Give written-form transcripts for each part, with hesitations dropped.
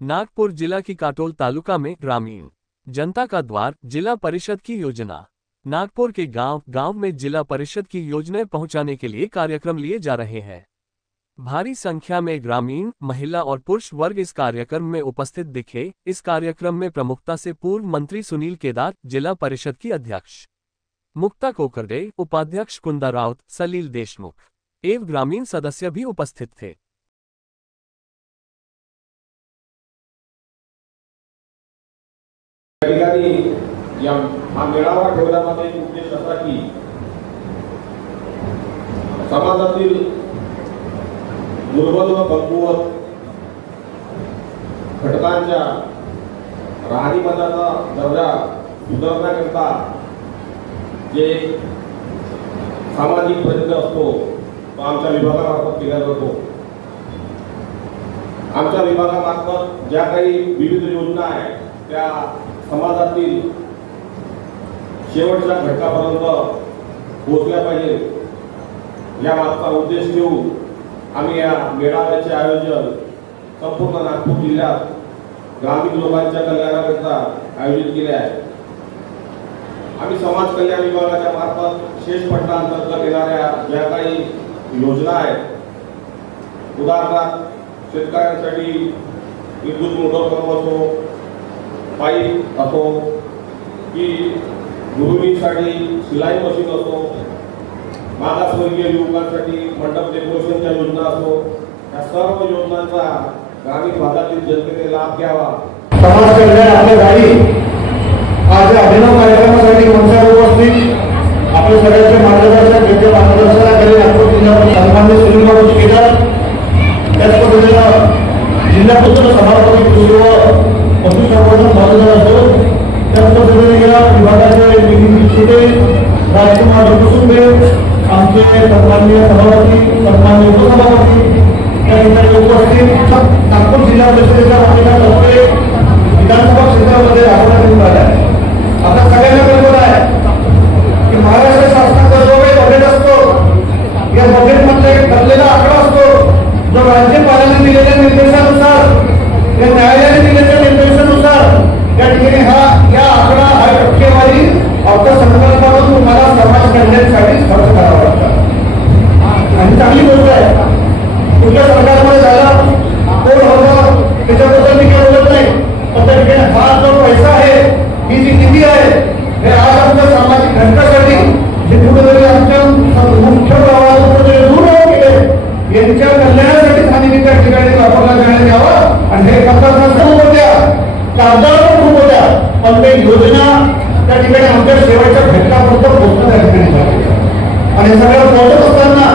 नागपुर जिला की काटोल तालुका में ग्रामीण जनता का द्वार जिला परिषद की योजना। नागपुर के गांव गांव में जिला परिषद की योजनाएं पहुंचाने के लिए कार्यक्रम लिए जा रहे हैं। भारी संख्या में ग्रामीण, महिला और पुरुष वर्ग इस कार्यक्रम में उपस्थित दिखे। इस कार्यक्रम में प्रमुखता से पूर्व मंत्री सुनील केदार, जिला परिषद की अध्यक्ष मुक्ता कोकरडे, उपाध्यक्ष कुंदा राउत, सलील देशमुख एवं ग्रामीण सदस्य भी उपस्थित थे। हा मेळावा ठेवण्यामागे उद्देश असा की समाजातील दुर्बल व कमकुवत घटकांच्या राहणीमानाचा दर्जा सुधारण्याकरता जे सामाजिक प्रयत्न असतो तो आमच्या विभागामार्फत केला जातो। आमच्या विभागामार्फत ज्या काही विविध योजना आहेत त्या समाजातील शेवटच्या घटकापर्यंत पोहोचल्या पाहिजे या मागचा उद्देश घेऊन आम्ही या मेळाव्याचे आयोजन संपूर्ण नागपूर जिल्ह्यात ग्रामीण लोकांच्या कल्याणाकरता आयोजित केले आहे। आम्ही समाज कल्याण विभागाच्या मार्फत शेष पट्टा अंतर्गत येणाऱ्या ज्या काही योजना आहेत, उदाहरणार्थ शेतकऱ्यांसाठी विद्युत मोटर पंप असो, पाईप असो की गृहिणींसाठी सिलाई मशीन असो, मागासवर्गीय युवकांसाठी मंडप डेकोरेशनच्या योजना असो, या सर्व योजनांचा ग्रामीण भागातील जनतेने लाभ घ्यावा। समाज कल्याण आपल्या गाडी आज अभिनव कार्यक्रमासाठी मंचावर उपस्थित आपल्या सगळ्यांचे मार्गदर्शक त्यांच्या मार्गदर्शनाखाली नागपूर जिल्ह्यातील सन्माननीय सुनील बाबू केदार, त्याच पद्धतीनं जिल्हा परिषद सभापती पूर्व पशुसंवर्धन महोदय असो, त्याच पद्धतीने या विभागाचे निधीचे राजकुमार कुसुंबे, आमचे सन्माननीय सभापती, सन्माननीय उपसभापती या ठिकाणी उपस्थित नागपूर जिल्हा परिषदेच्या वतीने विधानसभा क्षेत्रामध्ये राबवण्यात येऊन आला आहे। आता सगळ्यांना कल्पना आहे की महाराष्ट्र शासनाचा जो काही बजेट असतो या बजेटमध्ये ठरलेला आकडा असतो, जो राज्यपालांनी दिलेल्या निर्देशानुसार या न्यायालयाने दिलेल्या निर्देशानुसार या ठिकाणी या आकडा हा टक्केवारी अर्थसंकल्पातून तुम्हाला समाज कल्याणासाठी खर्च करावा लागतात आणि चांगली गोष्ट आहे। कुठल्या सरकारमध्ये झालं कोण होतं त्याच्याबद्दल मी काही बोलत नाही, पण त्या ठिकाणी हा जो पैसा आहे, ही जी निधी आहे, हे आज आमच्या सामाजिक घटकासाठी जे कुठेतरी आमच्या मुख्य प्रवाहातून जे दूर होऊन गेले यांच्या कल्याणासाठी हा निधी त्या ठिकाणी वापरला जाण्यात यावा। आणि हे खर्चाचा खूप होत्या, कागदावर पण खूप होत्या, पण ते योजना त्या ठिकाणी आमच्या शेवटच्या घटकापर्यंत पोहोचणं त्या ठिकाणी झाले। आणि हे सगळं पोहोचत असताना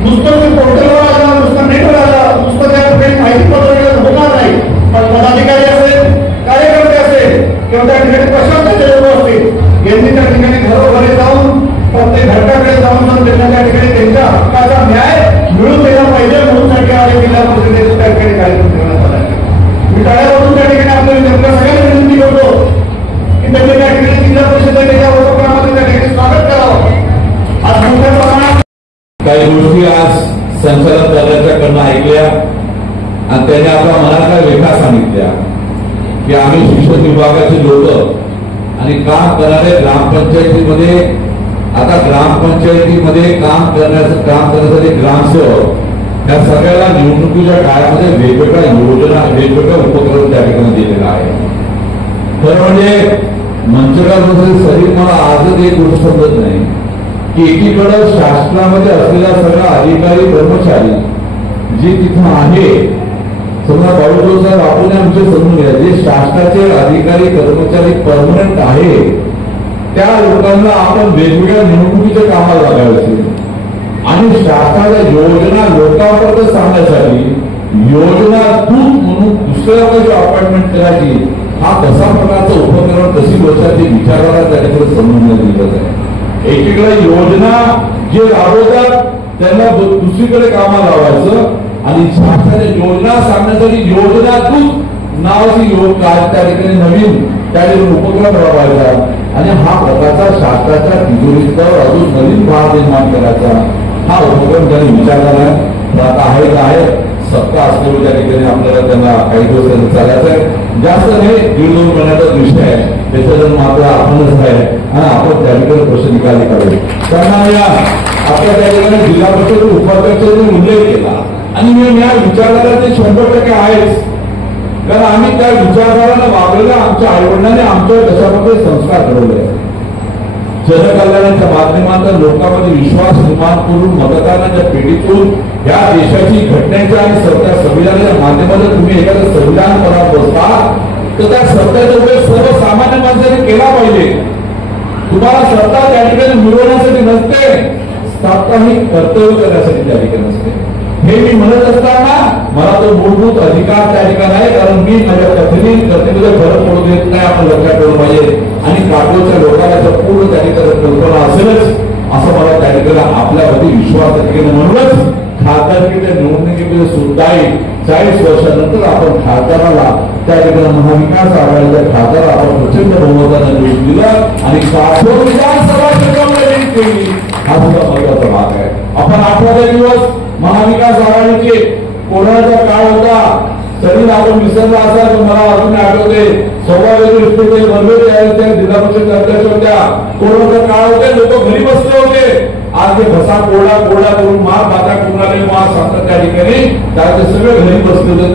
नुसतं ते पोर्टलवर आलं, नुसतं नेटवर आलं, नुसतं त्या ठिकाणी माहिती पत्रक होणार नाही, पण पदाधिकारी असेल, कार्यकर्ते असेल किंवा त्या ठिकाणी प्रशासनाचे लोक असतील यांनी त्या ठिकाणी घरोघरी जाऊन प्रत्येक घटकाकडे जाऊन त्यांना त्या ठिकाणी त्यांच्या हक्काचा न्याय मिळून दिला पाहिजे म्हणून सरकार जिल्हा परिषदेचे त्या ठिकाणी कार्यक्रम ठेवण्यात आला आहे। मी टाळ्यावरून त्या ठिकाणी आपल्याला सगळ्यांना विनंती करतो की त्यांनी त्या ठिकाणी जिल्हा परिषदेने या उपक्रमाचे त्या ठिकाणी स्वागत करावं। आज मोठ्या प्रमाणात काही गोष्टी आज संचालक दलाच्याकडनं ऐकल्या आणि त्याने आपल्या मनातल्या व्यथा सांगितल्या की आम्ही शिक्षण विभागाचे लोक आणि काम करणारे ग्रामपंचायतीमध्ये, आता ग्रामपंचायतीमध्ये काम करण्यासाठी ग्रामसेवक या सगळ्याला निवडणुकीच्या काळामध्ये वेगवेगळ्या योजना, वेगवेगळ्या उपक्रम त्या ठिकाणी दिलेला आहे। खरं म्हणजे मंचकामध्ये सरी मला आजच एक गोष्ट समजत नाही की एकीकडे शासनामध्ये असलेला सगळा अधिकारी कर्मचारी जे तिथं आहे, समजा बाळूभाऊ साहेब आपण आमचे समजून घ्या, जे शासनाचे अधिकारी कर्मचारी परमनंट आहे त्या लोकांना आपण वेगवेगळ्या निवडणुकीच्या कामाला लागायचे आणि शासनाच्या योजना लोकांपर्यंत सांगण्यासाठी योजना दूत म्हणून दुसऱ्या काही अपॉइंटमेंट करायची, हा कसा प्रकारचा उपक्रम, कशी वर्षाची विचाराला त्या ठिकाणी समजून दिलं आहे। एकीकडे योजना जे राबवतात त्यांना दुसरीकडे कामाला लावायचं आणि शासनाच्या योजना सांगण्यासाठी योजना दूत नावाची त्या ठिकाणी नवीन त्या ठिकाणी उपक्रम राबवायचा आणि हा प्रकारचा शासनाच्या तिजोरीवर अजून नवीन भाग निर्माण करायचा हा उपक्रम त्यांनी विचार केला। आता आहे सत्ता असल्यामुळे त्या ठिकाणी आपल्याला त्यांना काही दिवस चालायचं आहे. जास्त नाही, 1-2 महिन्याचा विषय आहे. त्याच्यानंतर मात्र आपणच आहे आणि आपण त्या ठिकाणी प्रश्न निकाली काढू. त्यांना आपल्या त्या ठिकाणी जिल्हा परिषद उपाध्यक्षांनी उल्लेख केला आणि मी या विचाराला ते 100% आहेच. कारण आम्ही त्या विचारधाराला वापरलेल्या आमच्या आईवडिलांनी आमच्या देशामध्ये संस्कार घडवले. जनकल्याणाच्या माध्यमातून लोकांमध्ये विश्वास निर्माण करून मतदानाच्या पेटीतून या देशाची घटनेच्या आणि त्या संविधानाच्या माध्यमातून तुम्ही एखादं संविधान करत बसता तर त्या सत्तेचा उपयोग सर्वसामान्य माणसाने केला पाहिजे. तुम्हाला सत्ता त्या ठिकाणी मिळवण्यासाठी नसते, सत्ता ही कर्तव्य करण्यासाठी त्या ठिकाणी नसते. हे मी म्हणत असताना मला तो मूलभूत अधिकार त्या ठिकाणी आहे. कारण मी माझ्या प्रतिनिधीमध्ये फरक पडू देत नाही, आपण लक्षात ठेवलं पाहिजे. आणि काटोलच्या लोकांना पूर्ण त्या ठिकाणी कल्पना असेलच असं मला त्या ठिकाणी आपल्यावरती विश्वास त्या ठिकाणी. म्हणूनच खासदारकीच्या निवडणुकीमध्ये सुद्धाही 40 वर्षानंतर आपण खासदाराला त्या ठिकाणी महाविकास आघाडीच्या खासदार आपण प्रचंड बहुमताने निवडून दिलं आणि काटोल विधानसभा क्षेत्रामध्ये केली. हा सुद्धा महत्वाचा भाग आहे. आपण 18 दिवस महाविकास आघाडीचे कोरोनाचा काळ होता, तरी आपण विसरला असा मला अजून आठवते. सौभाग्य त्या जिल्हा परिषद अध्यक्ष होत्या, कोरोनाचा काळ होते, लोक घरी बसले होते. आज ते घसा कोरडा करून बाधा करून आले सांगतात त्या ठिकाणी ते सगळे घरी बसले होते.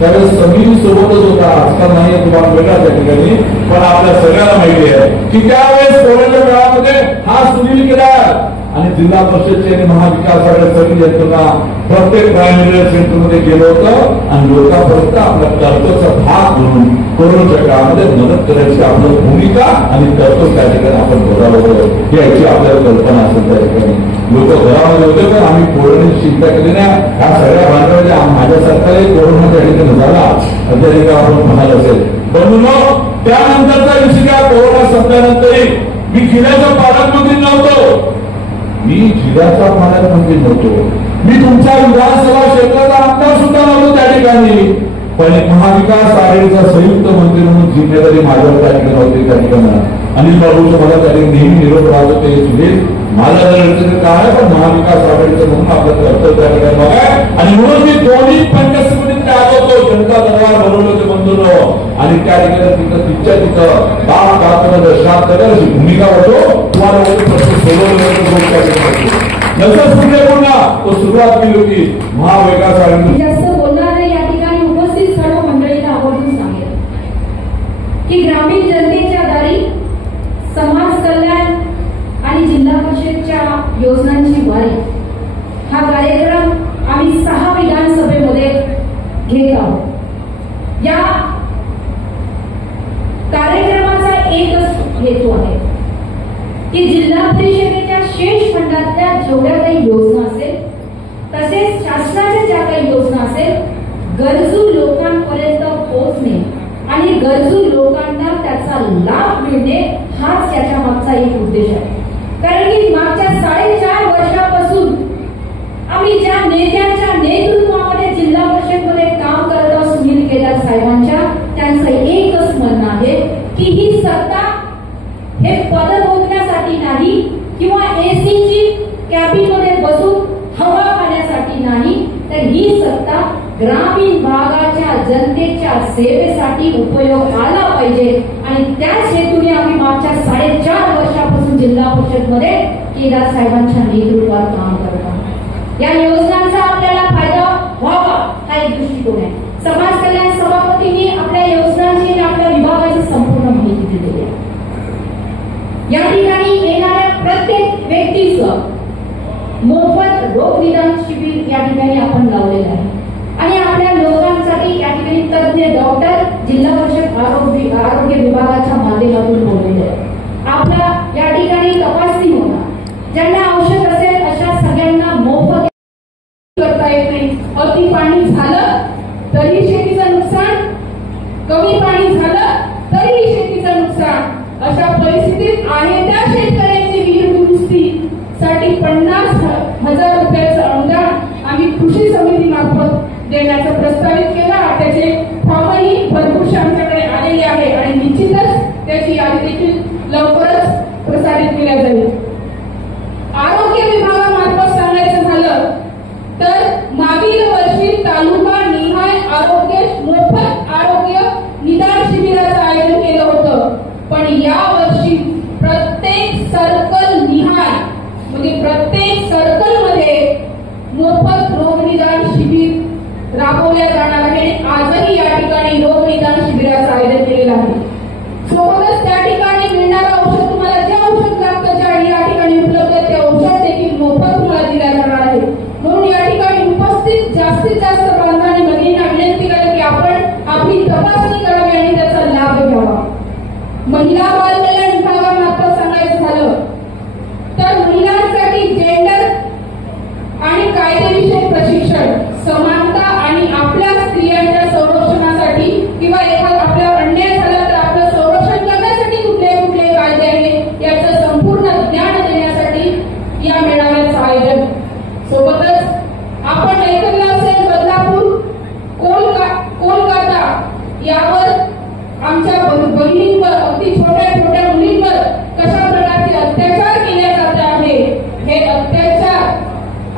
त्यावेळेस समिती सोबतच होता, आजकाल नाही तुम्हाला वेगळा त्या ठिकाणी. पण आपल्या सगळ्यांना माहिती आहे की त्यावेळेस कोरोनाच्या काळामध्ये हा सुनील केदार आणि जिल्हा परिषदचे आणि महाविकास आघाडी यंत्रणा प्रत्येक प्रायमरी सेंटरमध्ये गेलो होतं आणि लोकांपर्यंत आपल्या कर्तव्याचा भाग म्हणून कोरोनाच्या काळामध्ये मदत करायची आपली भूमिका आणि कर्तव्य त्या ठिकाणी आपण बजावलं होतं. याची आपल्याला कल्पना असेल त्या ठिकाणी. लोक घरामध्ये होते पण आम्ही कोरोनाची चिंता केली नाही. ह्या सगळ्या भागामध्ये माझ्यासारखाही कोरोना त्या ठिकाणी झाला त्या आपण पाहायला असेल. म्हणून त्यानंतरचा विषय काय, कोरोना संपल्यानंतरही मी जिल्ह्याचा पालकमंत्री नव्हतो, मी जिल्ह्याचा पालकमंत्री नव्हतो, मी तुमच्या विधानसभा क्षेत्राचा आमदार सुद्धा नव्हतो त्या ठिकाणी. पण महाविकास आघाडीचा संयुक्त मंत्री म्हणून जिम्मेदारी माझ्यावर त्या ठिकाणी होती. त्या ठिकाणी अनिल बाबूचं मला त्या ठिकाणी नेहमी निरोप राहत होते, सुधीर मला जर काय पण महाविकास आघाडीचं म्हणून आपलं कर्तव्य त्या ठिकाणी बघा. आणि म्हणून मी दोन्ही पंचायत समितीत आलो होतो, जनता दरबार भरवलं होते बंधूंनो. आणि त्या ठिकाणी तिथं बाप कातमध्ये श्राप करायची भूमिका होतो. तुम्हाला प्रश्न सोडवलं नसं सुद्धा पुन्हा तो सुरुवात केली होती महाविकास आघाडी. जास्त बोलणार नाही, या ठिकाणी उपस्थित सर्व मंडळीला आवर्जून सांगेल की ग्रामीण जनतेच्या दारी समाज कल्याण आणि जिल्हा परिषदच्या योजनांची वारी हा कार्यक्रम आम्ही 6 विधानसभेमध्ये घेत आहोत. या कार्यक्रमाचा एकच हेतू आहे की जिल्हा परिषदेच्या शेष फंडातल्या जेवढ्या काही योजना असेल तसेच शासनाच्या ज्या काही योजना असेल गरजू लोकांपर्यंत पोहोचणे आणि गरजू लोकांना त्याचा लाभ मिळणे हाच याच्या मागचा एक उद्देश आहे. कारण की मागच्या 4.5 वर्षापासून आम्ही ज्या नेत्यांच्या नेतृत्वामध्ये जिल्हा परिषदमध्ये काम करत आहोत सुनील केदार साहेबांच्या, त्यांचं एकच म्हणणं आहे की ही सत्ता हे पद भोगण्यासाठी नाही किंवा एसीची कॅबिनमध्ये बसून हवा खाण्यासाठी नाही, तर ही सत्ता ग्रामीण भागाच्या जनतेच्या सेवेसाठी उपयोग आला पाहिजे. आणि त्याच हेतूने आम्ही मागच्या 4.5 वर्षापासून जिल्हा परिषदमध्ये केदार साहेबांच्या नेतृत्वात काम करत आहोत. या योजनांचा आपल्याला फायदा व्हावा हा एक दृष्टिकोन आहे. समाज कल्याण सभापतींनी आपल्या योजनांची आणि आपल्या विभागाची संपूर्ण माहिती दिलेली आहे. या ठिकाणी येणाऱ्या प्रत्येक व्यक्तीचं मोफत रोग निदान शिबिर या ठिकाणी आपण लावलेलं आहे आणि आपल्या लोकांसाठी या ठिकाणी तज्ञ डॉक्टर जिल्हा परिषद आरोग्य विभागाच्या माध्यमातून बोललेले आहे. आपला या ठिकाणी तपासणी होणार, ज्यांना औषध असेल अशा सगळ्यांना मोफत करता येत नाही. अति पाणी झालं तरी शेतीचं नुकसान, कमी पाणी झालं तरी शेतीचं नुकसान. अशा परिस्थितीत आहे त्या शेतकऱ्यांची विहीर दुरुस्तीसाठी 50,000 रुपयाचं अनुदान आम्ही कृषी समिती मार्फत देण्याचं प्रस्तावित केला. त्याचे फॉर्मही भरपूरशा आमच्याकडे आलेले आहे आणि निश्चितच त्याची यादी देखील लवकरच प्रसारित केल्या जाईल. आरोग्य विभागामार्फत सांगायचं झालं तर मागील वर्षी तपासणी करावी आणि त्याचा लाभ घ्यावा. महिला बाल कल्याण विभागामार्फत सांगायचं झालं तर महिलांसाठी जेंडर आणि कायदेविषयक प्रशिक्षण, समानता आणि आपल्या स्त्रियांच्या संरक्षणासाठी किंवा एखादा आपल्यावर अन्याय झाला तर आपलं संरक्षण करण्यासाठी कुठले कुठले कायदे आहेत याचं संपूर्ण ज्ञान देण्यासाठी या मेळाव्याचं आयोजन. सोबतच आपण ऐकलं असेल बदलापूर कोलकाता यावर आमच्या बहिणींवर, अगदी छोट्या छोट्या मुलींवर कशा प्रकारचे अत्याचार केले जात आहे. हे अत्याचार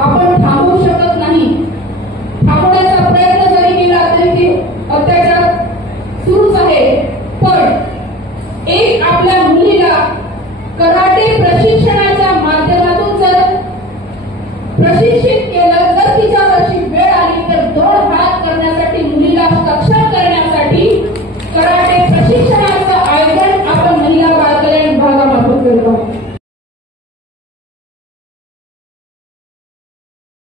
आपण थांबवू शकत नाही. थांबवण्याचा प्रयत्न जरी केला तरी ते अत्याचार सुरूच आहे. पण एक आपल्या मुलीला कराटे प्रशिक्षणाची